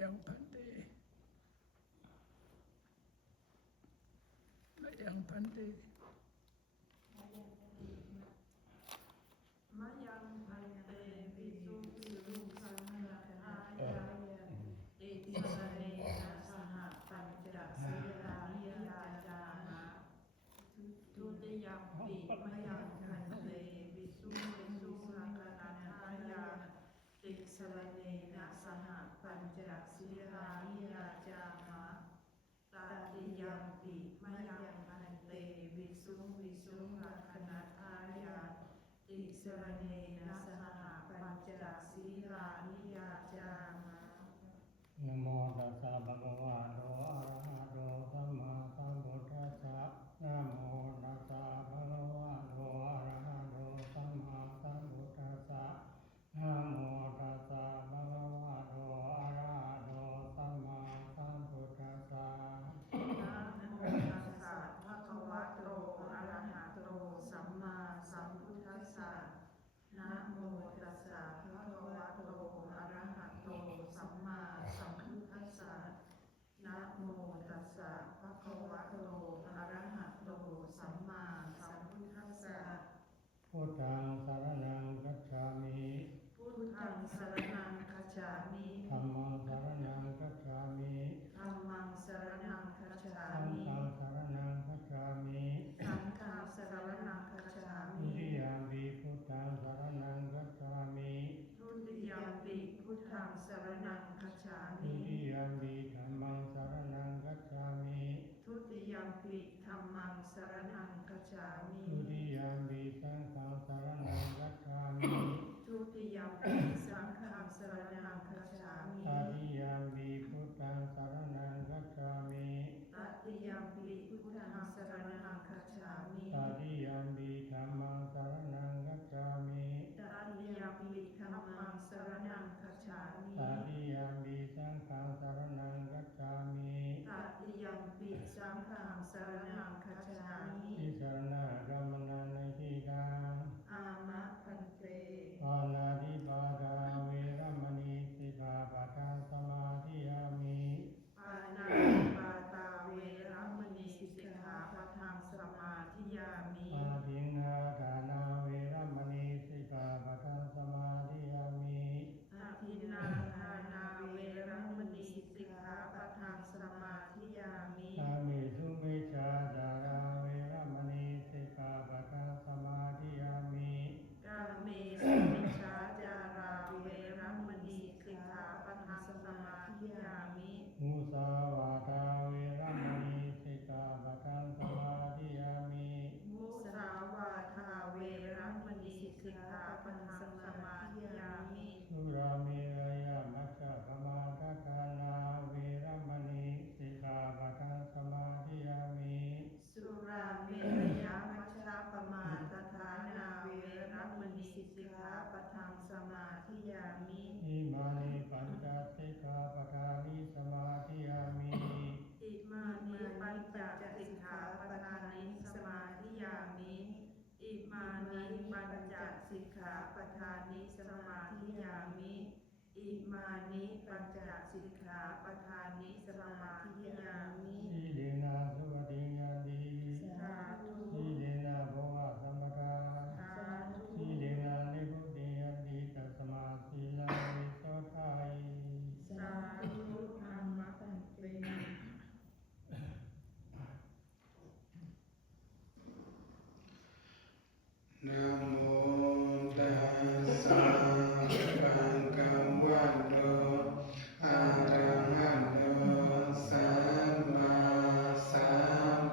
ยังพันเตมะยังพันเตมะยังพันเตภิกษุภิกษุสังฆนาคายะติสรเนนะสหปัญจศีลานิยาจามะทุติยัมปิมะยังพันเตภิกษุภิกษุสังฆนาคายะติสรเนนะสหปัญจศีลานิยาจามะตติยัมปิมะยังพันเตภิกษุภิกษุสังฆนาคายะติสรเนนะสหปัญจศีลานิยาจามะนะโมตัสสะภะคะวะโตอะระหะโตสัมมาสัมพุทธัสสะนะโมตัสสะภะคะวะโตอะระหะโตสัมมาสัมพุทธัสสะนะโมตัสสะภะคะวะโตอะระหะโตสัมมาสัมพุทธัสสะนะโมตัสสะภะคะวะโตอะระหะโตสัมมาสัมพุทธัสสะนะโมตัสสะภะคะวะโตอะระหะโตสัมมาสัมพุทธัสสะนะโมตัสสะภะคะวะโตอะระหะโตสัมมาสัมพุทธัสสะพุทธังสรณังคัจฉามิพุทธังสรณังคัจฉามิธัมมังสรณังคัจฉามิธัมมังสรณังคัจฉาสังมิฆังสรณังคัจฉามิ สังฆังสรณังคัจฉาทุมิติยามปิพุทธังสรณังคัจฉามิ ทุติยัมปิพุทธังสรณังคัจฉาทุมิติยามปิธัมมังสรณังคัจฉามิ ทุติยัมปิธัมมังสรณังคัจฉามิ ทุติยามปิสังฆังสรณังคัจฉามิ ทุติยัมปิสังฆังสรณังคัจฉามิตติยามปิพุทธังสรณังคัจฉามิ ตติยัมปิพุทธังสรณังคัจฉามิตติยามปิธัมมังสรณังคัจฉามิ ตติยัมปิธัมมังสรณังคัจฉามิตติยามปิสังฆังสรณังคัจฉามิ ตติยัมปิสังฆังสรณังคัจฉามิทิสรณะกัมมนันในทิฏังอามะพันเตปานาติปาตาเวรมณีสิกขาปะทังสมาธิยามิ ปานาติปาตาเวรมณีสิกขาปะทังสมาธิยามิอาทินนาทานาเวรมณีสิกขาปะทังสมาธิยามิอาทินนาทานาเวรมณีสิกขาปะทังสมาธิยามิกามิสุมิจฉาจาราเวรมณีสิกขาปะทังสมาธิยามิกาเมสุมิจฉาจาราเวรมณีสิกขาปะทังสมาธิยามิมุสาวาทาเวรมณีสิกขาปะทังสมาธิยามิมุสาวาทาเวรมณีสิกขาปะทังสมาธิยามิสุราเมรยมัชฌะปมาทฐานาเวรมณีสิกขาปะทังสมาธิยามิสุราเมรยมัชฌะปมาทฐานาเวรมณีสิกขาปะทังสมาธิยามิอิมานิปัญจสิกขาปทานิสมาธิยามิอิมานิปัญจสิกขาปทานิสมาธิยามิอิมานิปัญจสิกขาปทานิสมาธิยามิอิมานิปัญจสิกขาปทานิสมาธิยามิสีเลนะสุปฏิญญาติสาธุสีเลนะโภวะสัมปทาสาธุสีเลนะนิพุติญญาติตัสมาสีลาวิโสทาย สาธุธัมมะปันเตนะโมตัสสะ